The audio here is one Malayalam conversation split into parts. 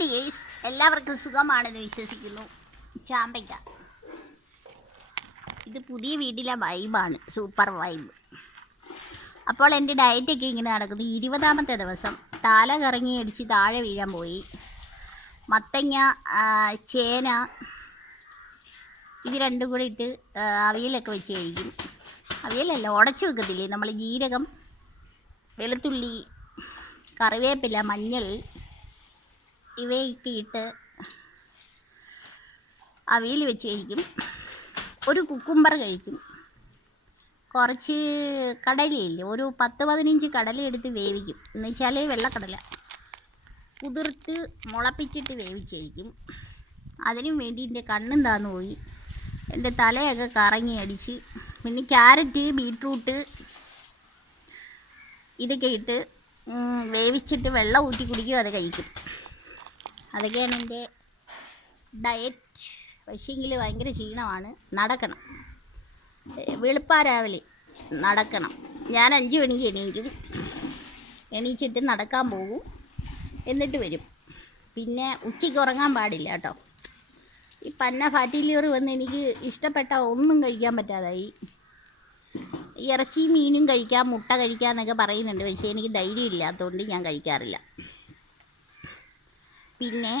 ഡിയേഴ്സ്, എല്ലാവർക്കും സുഖമാണെന്ന് വിശ്വസിക്കുന്നു. ചാമ്പയ്ക്ക ഇത് പുതിയ വീട്ടിലെ വൈബാണ്, സൂപ്പർ വൈബ്. അപ്പോൾ എൻ്റെ ഡയറ്റൊക്കെ ഇങ്ങനെ നടക്കുന്നു. 20ാമത്തെ ദിവസം തല കറങ്ങി അടിച്ച് താഴെ വീഴാൻ പോയി. മത്തങ്ങ, ചേന ഇത് രണ്ടും കൂടി ഇട്ട് അവിയലൊക്കെ വെച്ച് കഴിക്കും. അവിയലല്ല, ഉടച്ച് വെക്കത്തില്ലേ നമ്മൾ, ജീരകം, വെളുത്തുള്ളി, കറിവേപ്പില, മഞ്ഞൾ ഇവയൊക്കെ ഇട്ട് അവിയൽ വെച്ച് കഴിക്കും. ഒരു കുക്കുംബർ കഴിക്കും. കുറച്ച് കടലയില്ലേ, ഒരു 10-15 കടല എടുത്ത് വേവിക്കും. എന്ന് വെച്ചാൽ വെള്ളക്കടല കുതിർത്ത് മുളപ്പിച്ചിട്ട് വേവിച്ച് കഴിക്കും. അതിനും വേണ്ടി എൻ്റെ കണ്ണും താന്നു പോയി, എൻ്റെ തലയൊക്കെ കറങ്ങി അടിച്ച്. പിന്നെ ക്യാരറ്റ്, ബീട്രൂട്ട് ഇതൊക്കെ ഇട്ട് വേവിച്ചിട്ട് വെള്ളം ഊറ്റി കുടിക്കും, അത് കഴിക്കും. അതൊക്കെയാണ് എൻ്റെ ഡയറ്റ്. പക്ഷേങ്കിൽ ഭയങ്കര ക്ഷീണമാണ്. നടക്കണം, വെളുപ്പാരാവിലെ നടക്കണം. ഞാൻ 5 മണിക്ക് എണീക്കും. എണീച്ചിട്ട് നടക്കാൻ പോകും, എന്നിട്ട് വരും. പിന്നെ ഉച്ചയ്ക്ക് ഉറങ്ങാൻ പാടില്ല കേട്ടോ. ഈ പന്ന ഫാറ്റി ലിവർ വന്ന് എനിക്ക് ഇഷ്ടപ്പെട്ട ഒന്നും കഴിക്കാൻ പറ്റാതായി. ഇറച്ചി മീനും കഴിക്കാം, മുട്ട കഴിക്കാം എന്നൊക്കെ പറയുന്നുണ്ട്. പക്ഷേ എനിക്ക് ധൈര്യം ഇല്ലാത്തതുകൊണ്ട് ഞാൻ കഴിക്കാറില്ല. പിന്നെ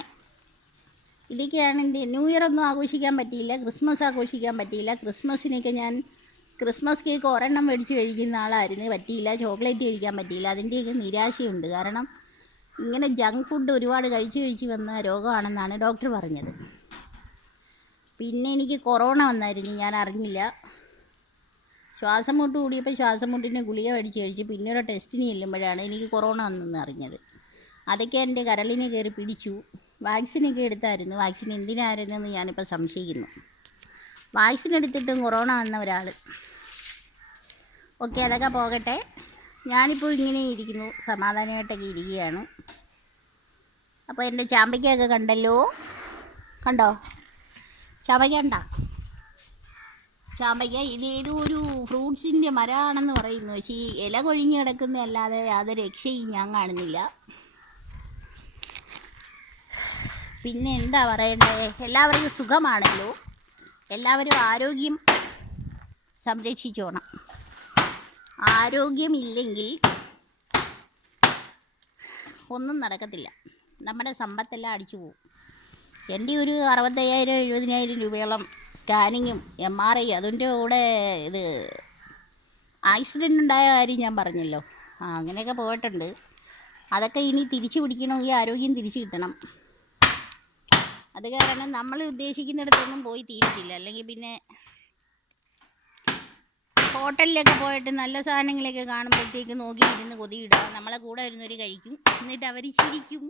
ഇതൊക്കെയാണ് എൻ്റെ. ന്യൂ ഇയർ ഒന്നും ആഘോഷിക്കാൻ പറ്റിയില്ല, ക്രിസ്മസ് ആഘോഷിക്കാൻ പറ്റിയില്ല. ക്രിസ്മസിനൊക്കെ ഞാൻ ക്രിസ്മസ് കേക്ക് ഒരെണ്ണം മേടിച്ച് കഴിക്കുന്ന ആളായിരുന്നു, പറ്റിയില്ല. ചോക്ലേറ്റ് കഴിക്കാൻ പറ്റിയില്ല. അതിൻ്റെയൊക്കെ നിരാശയുണ്ട്. കാരണം ഇങ്ങനെ ജങ്ക് ഫുഡ് ഒരുപാട് കഴിച്ച് വന്ന രോഗമാണെന്നാണ് ഡോക്ടർ പറഞ്ഞത്. പിന്നെ എനിക്ക് കൊറോണ വന്നായിരുന്നു, ഞാൻ അറിഞ്ഞില്ല. ശ്വാസം മുട്ട് കൂടിയപ്പോൾ ശ്വാസം മുട്ടിന് ഗുളിക മേടിച്ച് കഴിച്ച് പിന്നീട് ടെസ്റ്റിന് ചെല്ലുമ്പോഴാണ് എനിക്ക് കൊറോണ വന്നെന്ന് അറിഞ്ഞത്. അതൊക്കെ എൻ്റെ കരളിന് കയറി പിടിച്ചു. വാക്സിനൊക്കെ എടുത്തായിരുന്നു. വാക്സിൻ എന്തിനായിരുന്നെന്ന് ഞാനിപ്പോൾ സംശയിക്കുന്നു. വാക്സിൻ എടുത്തിട്ടും കൊറോണ വന്ന ഒരാൾ. ഓക്കെ, അതൊക്കെ പോകട്ടെ. ഞാനിപ്പോൾ ഇങ്ങനെ ഇരിക്കുന്നു, സമാധാനമായിട്ടൊക്കെ ഇരിക്കുകയാണ്. അപ്പോൾ എൻ്റെ ചാമ്പയ്ക്കൊക്കെ കണ്ടല്ലോ, കണ്ടോ ചാമ്പയ്ക്ക കണ്ടോ? ചാമ്പയ്ക്ക ഇത് ഒരു ഫ്രൂട്ട്സിൻ്റെ മരമാണെന്ന് പറയുന്നു. പക്ഷേ ഈ ഇല കൊഴിഞ്ഞ് കിടക്കുന്നതല്ലാതെ യാതൊരു രക്ഷയും ഞാൻ കാണുന്നില്ല. പിന്നെ എന്താ പറയണ്ടേ, എല്ലാവർക്കും സുഖമാണല്ലോ. എല്ലാവരും ആരോഗ്യം സംരക്ഷിച്ചോണം. ആരോഗ്യമില്ലെങ്കിൽ ഒന്നും നടക്കത്തില്ല. നമ്മുടെ സമ്പത്തെല്ലാം അടിച്ചു പോകും. എൻ്റെ ഒരു 65,000-70,000 രൂപയോളം സ്കാനിങ്ങും MRI, അതിൻ്റെ കൂടെ ഇത് ആക്സിഡൻ്റ് ഉണ്ടായ കാര്യം ഞാൻ പറഞ്ഞല്ലോ. അങ്ങനെയൊക്കെ പോയിട്ടുണ്ട്. അതൊക്കെ ഇനി തിരിച്ചു പിടിക്കണമെങ്കിൽ ആരോഗ്യം തിരിച്ചു കിട്ടണം. അത് കാരണം നമ്മൾ ഉദ്ദേശിക്കുന്നിടത്തൊന്നും പോയി തീരത്തില്ല. അല്ലെങ്കിൽ പിന്നെ ഹോട്ടലിലൊക്കെ പോയിട്ട് നല്ല സാധനങ്ങളൊക്കെ കാണുമ്പോഴത്തേക്ക് നോക്കിയിരുന്ന് കൊതിയിടുക. നമ്മളെ കൂടെ വരുന്നവർ കഴിക്കും, എന്നിട്ട് അവർ ചിരിക്കും,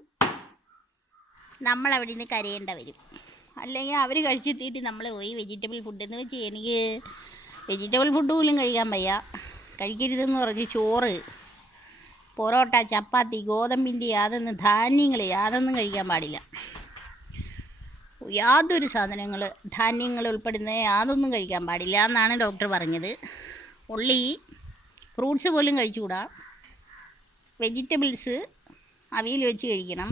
നമ്മളവിടെ നിന്ന് കരയേണ്ട വരും. അല്ലെങ്കിൽ അവർ കഴിച്ചെത്തിയിട്ട് നമ്മൾ പോയി വെജിറ്റബിൾ ഫുഡ് എന്ന് വെച്ച്, എനിക്ക് വെജിറ്റബിൾ ഫുഡ് പോലും കഴിക്കാൻ വയ്യ. കഴിക്കരുതെന്ന് പറഞ്ഞ് ചോറ്, പൊറോട്ട, ചപ്പാത്തി, ഗോതമ്പിൻ്റെ യാതൊന്നും ധാന്യങ്ങൾ യാതൊന്നും കഴിക്കാൻ പാടില്ല. യാതൊരു സാധനങ്ങൾ, ധാന്യങ്ങൾ ഉൾപ്പെടുന്ന യാതൊന്നും കഴിക്കാൻ പാടില്ല എന്നാണ് ഡോക്ടർ പറഞ്ഞത്. ഉള്ളി, ഫ്രൂട്ട്സ് പോലും കഴിച്ചുകൂടാ. വെജിറ്റബിൾസ് അവിയൽ വെച്ച് കഴിക്കണം.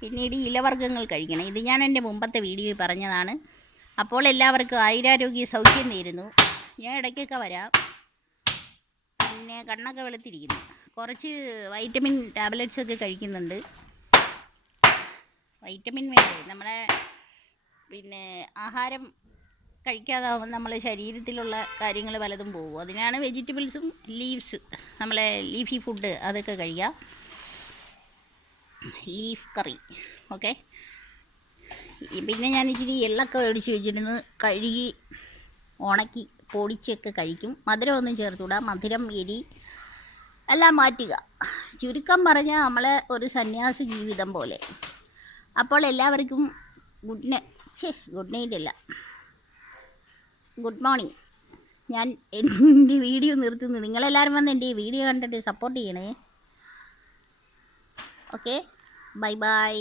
പിന്നീട് ഇലവർഗ്ഗങ്ങൾ കഴിക്കണം. ഇത് ഞാൻ എൻ്റെ മുമ്പത്തെ വീഡിയോയിൽ പറഞ്ഞതാണ്. അപ്പോൾ എല്ലാവർക്കും ആയുരാരോഗ്യ സൗഖ്യം നേരുന്നു. ഞാൻ ഇടയ്ക്കൊക്കെ വരാം. പിന്നെ കണ്ണൊക്കെ വെളുത്തിരിക്കുന്നു. കുറച്ച് വൈറ്റമിൻ ടാബ്ലറ്റ്സൊക്കെ കഴിക്കുന്നുണ്ട്. വൈറ്റമിൻ വേണ്ടേ, നമ്മളെ പിന്നെ ആഹാരം കഴിക്കാതാവുമ്പോൾ നമ്മളെ ശരീരത്തിലുള്ള കാര്യങ്ങൾ പലതും പോകും. അതിനാണ് വെജിറ്റബിൾസും ലീവ്സ്, നമ്മളെ ലീഫി ഫുഡ് അതൊക്കെ കഴിക്കാം. ലീഫ് കറി, ഓക്കെ. പിന്നെ ഞാൻ ഇച്ചിരി എള്ളൊക്കെ മേടിച്ച് വെച്ചിരുന്ന് കഴുകി ഉണക്കി പൊടിച്ചൊക്കെ കഴിക്കും. മധുരമൊന്നും ചേർത്തുകൂടാ. മധുരം, എരി എല്ലാം മാറ്റുക. ചുരുക്കം പറഞ്ഞാൽ നമ്മളെ ഒരു സന്യാസ ജീവിതം പോലെ. അപ്പോൾ എല്ലാവർക്കും ഗുഡ് നൈറ്റ് അല്ല, ഗുഡ് മോർണിംഗ്. ഞാൻ എൻ്റെ വീഡിയോ നിർത്തുന്നു. നിങ്ങളെല്ലാവരും വന്ന് എൻ്റെ വീഡിയോ കണ്ടിട്ട് സപ്പോർട്ട് ചെയ്യണേ. Okay, bye bye.